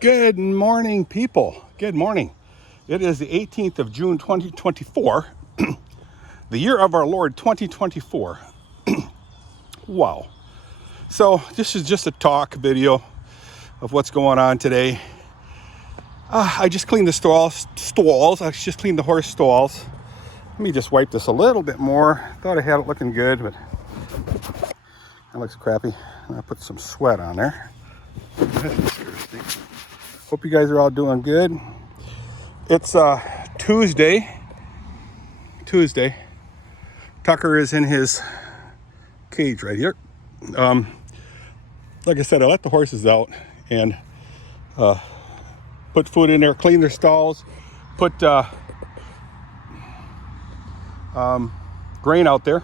Good morning, people. Good morning. It is the 18th of June, 2024, the year of our Lord, 2024. Wow. So this is just a talk video of what's going on today. I just cleaned the stalls. I just cleaned the horse stalls. Let me just wipe this a little bit more. Thought I had it looking good, but that looks crappy. I put some sweat on there. That's disgusting. Hope you guys are all doing good. It's Tuesday. Tucker is in his cage right here. Like I said, I let the horses out and put food in there, clean their stalls, put grain out there,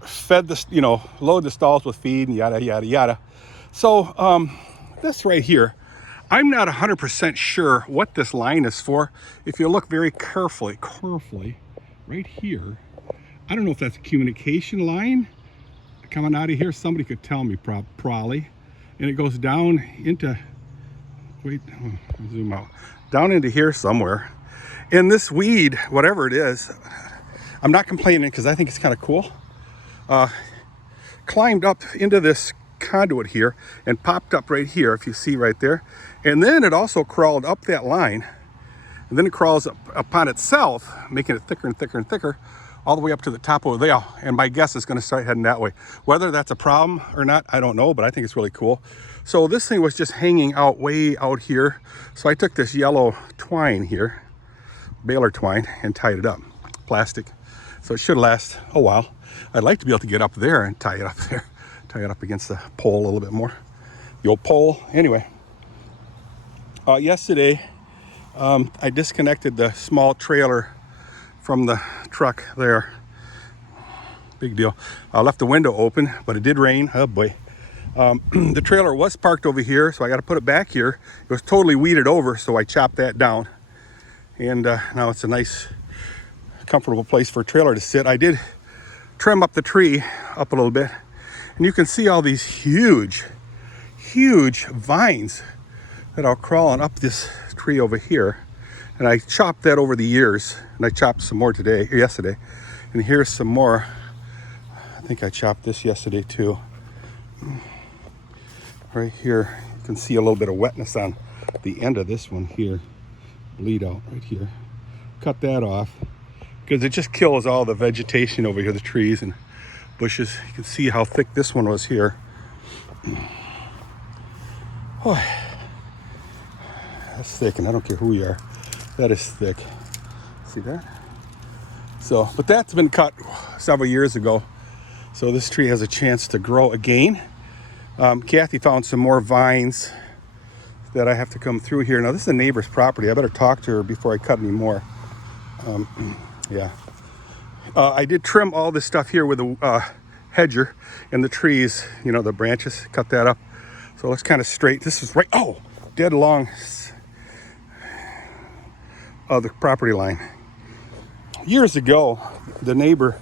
fed the, load the stalls with feed and yada, yada, yada. So this right here, I'm not 100% sure what this line is for. If you look very carefully, right here, I don't know if that's a communication line coming out of here. Somebody could tell me probably. And it goes down into, zoom out, down into here somewhere. And this weed, whatever it is, I'm not complaining because I think it's kind of cool. Climbed up into this conduit here and popped up right here, if you see right there. And then it also crawled up that line. And then it crawls up upon itself, making it thicker and thicker and thicker, all the way up to the top over there. And my guess is going to start heading that way. Whether that's a problem or not, I don't know, but I think it's really cool. So this thing was just hanging out way out here. So I took this yellow twine here, baler twine, and tied it up, plastic. So it should last a while. I'd like to be able to get up there and tie it up there. Tie it up against the pole a little bit more. The old pole. Anyway, yesterday I disconnected the small trailer from the truck there. Big deal. I left the window open, but it did rain. Oh boy. The trailer was parked over here, so I got to put it back here. It was totally weeded over, so I chopped that down. And now it's a nice, comfortable place for a trailer to sit. I did trim up the tree up a little bit. And you can see all these huge vines that are crawling up this tree over here. And I chopped that over the years. And I chopped some more yesterday. And here's some more. I think I chopped this yesterday too. Right here, you can see a little bit of wetness on the end of this one here. Bleed out right here. Cut that off because it just kills all the vegetation over here, the trees and bushes. You can see how thick this one was here. Oh, that's thick, and I don't care who you are. That is thick. See that? So, but that's been cut several years ago. So this tree has a chance to grow again. Kathy found some more vines that I have to come through here. Now this is a neighbor's property. I better talk to her before I cut any more. Yeah. I did trim all this stuff here with a hedger and the trees, the branches, cut that up. So it looks kind of straight. This is right, dead along the property line. Years ago, the neighbor,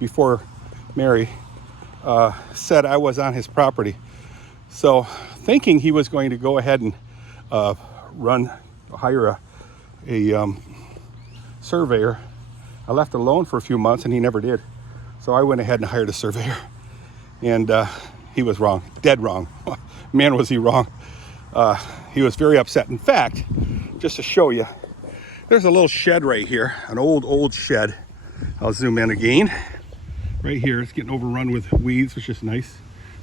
before Mary, said I was on his property. So thinking he was going to go ahead and hire a surveyor, I left it alone for a few months and he never did. So I went ahead and hired a surveyor. And he was wrong, dead wrong. Man, was he wrong. He was very upset. In fact, just to show you, there's a little shed right here, an old shed. I'll zoom in again. Right here, it's getting overrun with weeds, which is nice.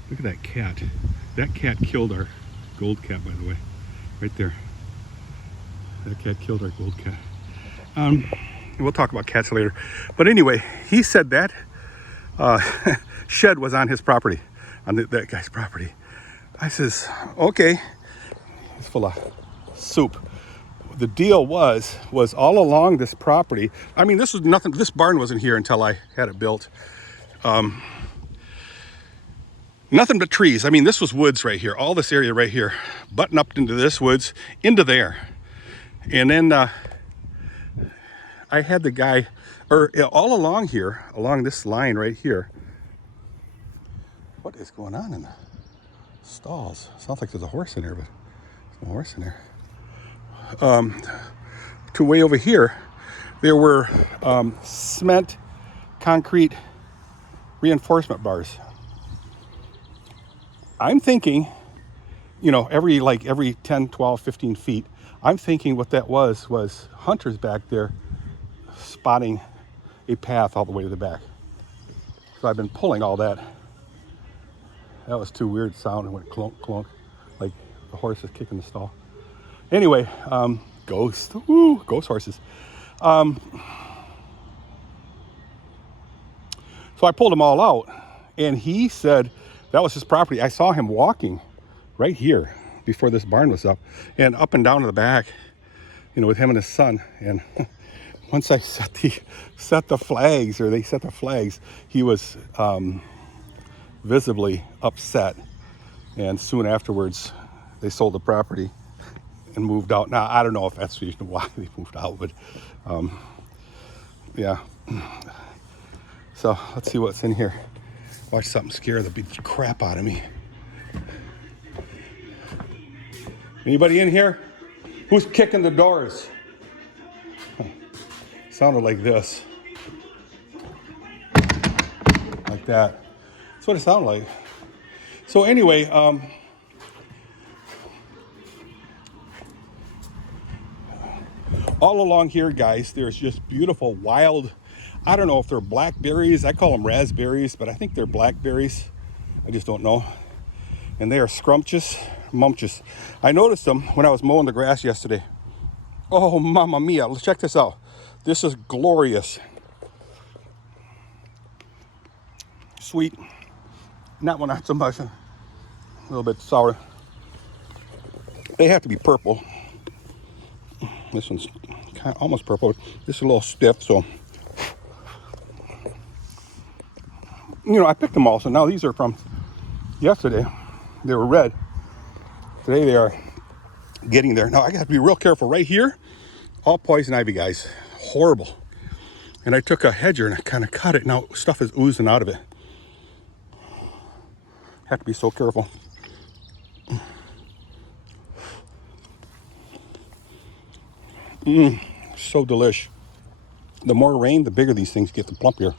Look at that cat. That cat killed our gold cat, by the way. Right there. That cat killed our gold cat. We'll talk about cats later. But anyway, he said that shed was on his property, on that guy's property. I says, okay. It's full of soup. The deal was all along this property. I mean, this was nothing. This barn wasn't here until I had it built. Nothing but trees. I mean, this was woods right here. All this area right here, button up into this woods, into there. And then I had the guy, all along here, along this line right here. What is going on in the Stalls. Sounds like there's a horse in there, but there's no horse in there. To way over here, there were cement, concrete reinforcement bars. I'm thinking, you know, every 10, 12, 15 feet, I'm thinking what that was hunters back there spotting a path all the way to the back. So I've been pulling all that. That was too weird sound. It went clunk, clunk, like the horse is kicking the stall. Anyway, ghost horses. So I pulled them all out, and he said that was his property. I saw him walking right here before this barn was up, and up and down to the back, you know, with him and his son. And once I set the flags, he was visibly upset. And soon afterwards, they sold the property and moved out. Now, I don't know if that's the reason why they moved out, but yeah. So let's see what's in here. Watch something scare the big crap out of me. Anybody in here? Who's kicking the doors? Sounded like this. Like that. That's what it sounded like. So anyway, all along here, guys, there's just beautiful wild, I don't know if they're blackberries. I call them raspberries, but I think they're blackberries. I just don't know. And they are scrumptious, mumptious. I noticed them when I was mowing the grass yesterday. Oh, mamma mia. Let's check this out. This is glorious. Sweet. That one not so much. A little bit sour. They have to be purple. This one's kind of almost purple. This is a little stiff, so. You know, I picked them all, so now these are from yesterday. They were red. Today they are getting there. Now I got to be real careful right here. All poison ivy, guys. Horrible. And I took a hedger and I kind of cut it. Now stuff is oozing out of it. Have to be so careful. So delish. The more rain, the bigger these things get, the plumpier.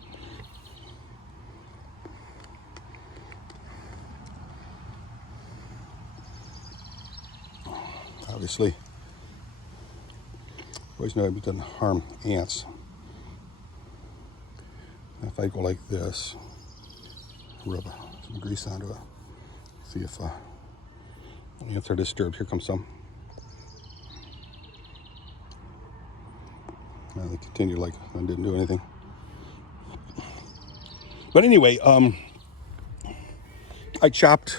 Obviously, poison ivy doesn't harm ants. If I go like this, rub some grease onto it, see if ants are disturbed. Here comes some. They continue like I didn't do anything. But anyway, I chopped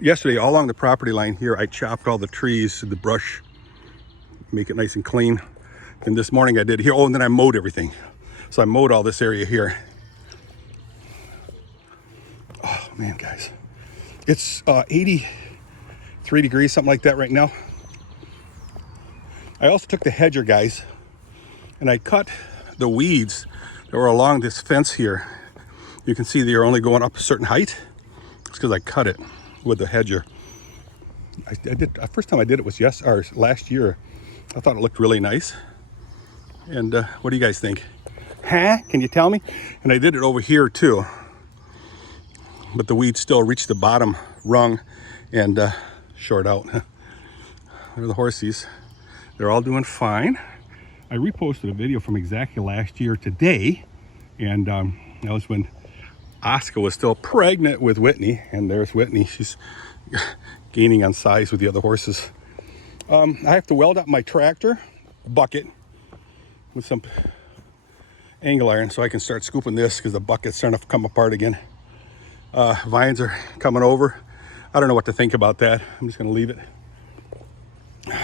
yesterday all along the property line here. I chopped all the trees, the brush, make it nice and clean. And this morning I did here. Oh, and then I mowed everything. So I mowed all this area here. Oh man, guys, it's 83 degrees, something like that right now. I also took the hedger, guys, and I cut the weeds that were along this fence here. You can see they are only going up a certain height. It's because I cut it with the hedger. I did. The first time I did it was last year. I thought it looked really nice. And what do you guys think? Huh? Can you tell me? And I did it over here too. But the weeds still reach the bottom rung and short out. There are the horsies. They're all doing fine. I reposted a video from exactly last year today, and that was when Oscar was still pregnant with Whitney, and there's Whitney. She's gaining on size with the other horses. I have to weld up my tractor bucket with some angle iron so I can start scooping this because the bucket's starting to come apart again. Vines are coming over. I don't know what to think about that. I'm just going to leave it.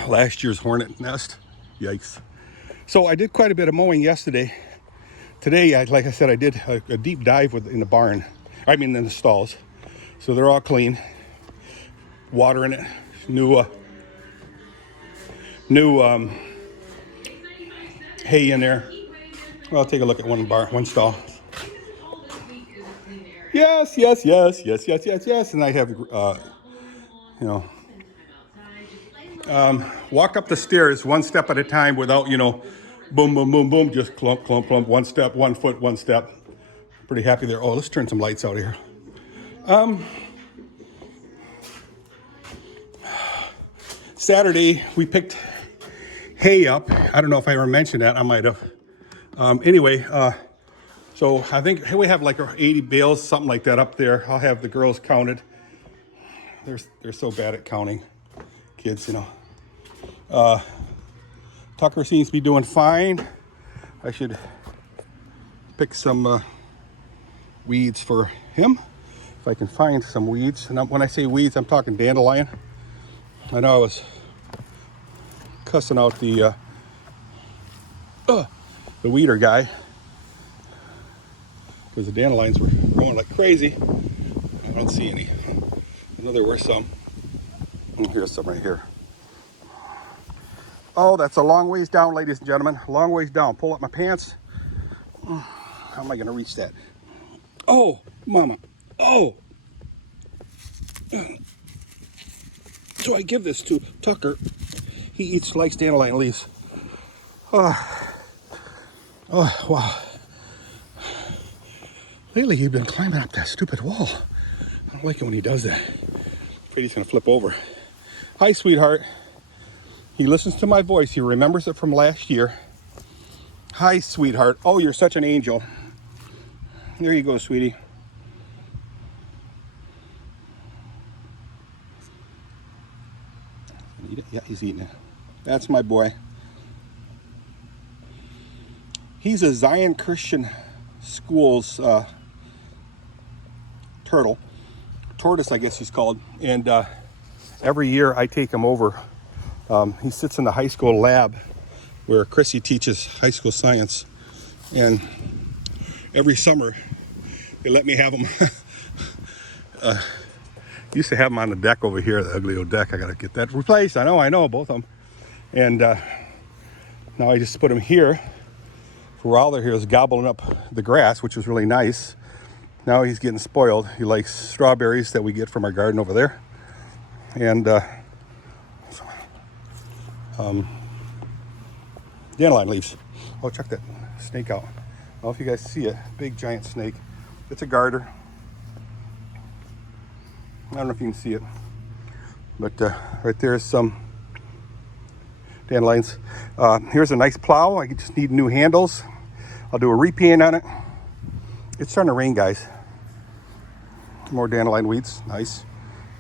Last year's hornet nest. Yikes. So I did quite a bit of mowing yesterday. Today, like I said, I did a deep dive in the barn. I mean, in the stalls. So they're all clean. Water in it. New hay in there. Well, I'll take a look at one stall. Yes, yes, yes, yes, yes, yes, yes. And I have, you know, walk up the stairs one step at a time without, you know, boom, boom, boom, boom, just clump, clump, clump, one step, 1 foot, one step. Pretty happy there. Oh, let's turn some lights out here. Saturday, we picked hay up. I don't know if I ever mentioned that. I might have. Anyway, so I think we have like 80 bales, something like that up there. I'll have the girls counted. They're so bad at counting, kids, you know. Tucker seems to be doing fine. I should pick some weeds for him, if I can find some weeds. And when I say weeds, I'm talking dandelion. I know I was cussing out the weeder guy because the dandelions were growing like crazy. I don't see any. I know there were some. Here's some right here. Oh, that's a long ways down, ladies and gentlemen. A long ways down. Pull up my pants. How am I going to reach that? Oh, mama. Oh. So I give this to Tucker. He likes dandelion leaves. Oh, wow. Lately, he's been climbing up that stupid wall. I don't like it when he does that. Afraid he's going to flip over. Hi, sweetheart. He listens to my voice. He remembers it from last year. Hi, sweetheart. Oh, you're such an angel. There you go, sweetie. Yeah, he's eating it. That's my boy. He's a Zion Christian School's tortoise, I guess he's called. And every year I take him over. He sits in the high school lab where Chrissy teaches high school science. And every summer they let me have him. Used to have him on the deck over here, the ugly old deck. I got to get that replaced. I know, both of them. And now I just put him here. For a while there, he was gobbling up the grass, which was really nice. Now he's getting spoiled. He likes strawberries that we get from our garden over there. And dandelion leaves. Oh, check that snake out. I don't know if you guys see it. Big giant snake. It's a garter. I don't know if you can see it. But right there is some dandelions. Here's a nice plow. I just need new handles. I'll do a repaint on it. It's starting to rain, guys. More dandelion weeds. Nice.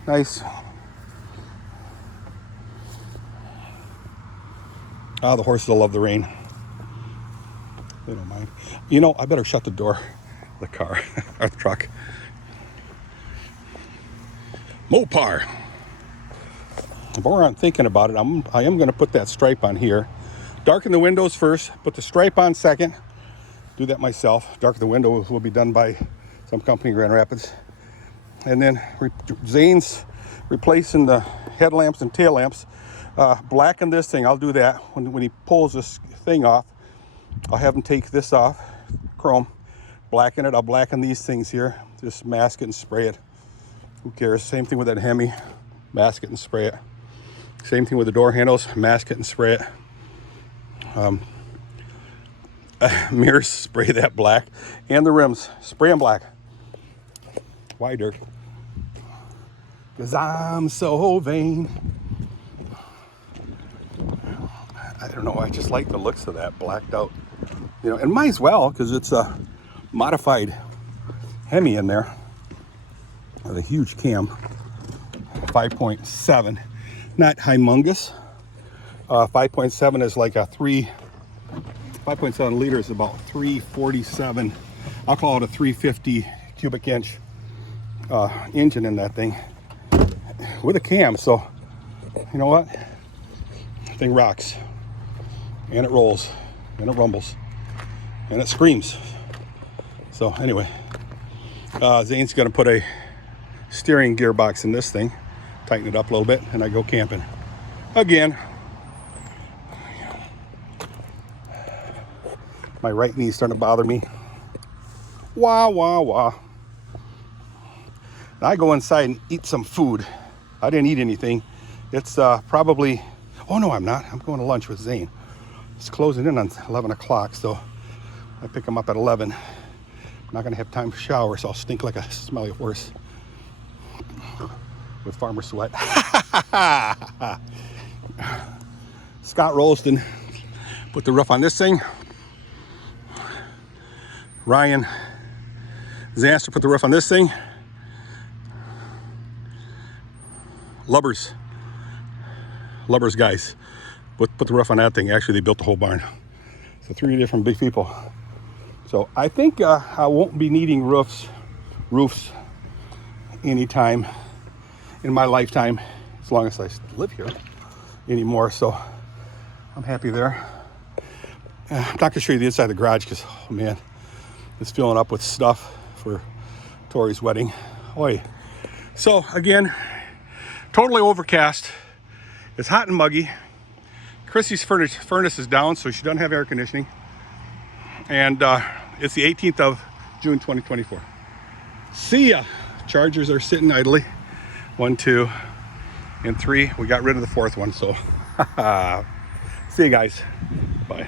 Nice. Ah, the horses will love the rain. They don't mind. You know, I better shut the door. The car, or the truck. Mopar. The more I'm thinking about it, I am going to put that stripe on here. Darken the windows first. Put the stripe on second. Do that myself. Darken the window will be done by some company in Grand Rapids. And then Zane's replacing the headlamps and tail lamps. Blacken this thing. I'll do that when he pulls this thing off. I'll have him take this off, chrome, blacken it. I'll blacken these things here. Just mask it and spray it. Who cares? Same thing with that Hemi. Mask it and spray it. Same thing with the door handles. Mask it and spray it. Mirrors, spray that black. And the rims, spray them black. Why, Dirk? Because I'm so vain. I don't know, I just like the looks of that blacked out. You know, and might as well, because it's a modified Hemi in there. With a huge cam. 5.7. Not humongous. 5.7 is like a 5.7 liters is about 347. I'll call it a 350 cubic inch engine in that thing with a cam. So you know what? Thing rocks, and it rolls, and it rumbles, and it screams. So anyway, Zane's gonna put a steering gearbox in this thing, tighten it up a little bit, and I go camping again. My right knee's starting to bother me. Wah, wah, wah. And I go inside and eat some food. I didn't eat anything. It's probably, oh no, I'm not. I'm going to lunch with Zane. It's closing in on 11 o'clock, so I pick him up at 11. I'm not gonna have time to shower, so I'll stink like a smelly horse with farmer sweat. Scott Rolston put the roof on this thing. Ryan Zanster put the roof on this thing. Lubbers guys put the roof on that thing. Actually, they built the whole barn. So 3 different big people. So I think I won't be needing roofs anytime in my lifetime, as long as I live here anymore. So I'm happy there. I'm not gonna show you the inside of the garage because, oh man, it's filling up with stuff for Tori's wedding. Oi. So again, totally overcast. It's hot and muggy. Chrissy's furnace is down, so she doesn't have air conditioning. And it's the 18th of June, 2024. See ya. Chargers are sitting idly. 1, 2, and 3. We got rid of the 4th one, so see you guys. Bye.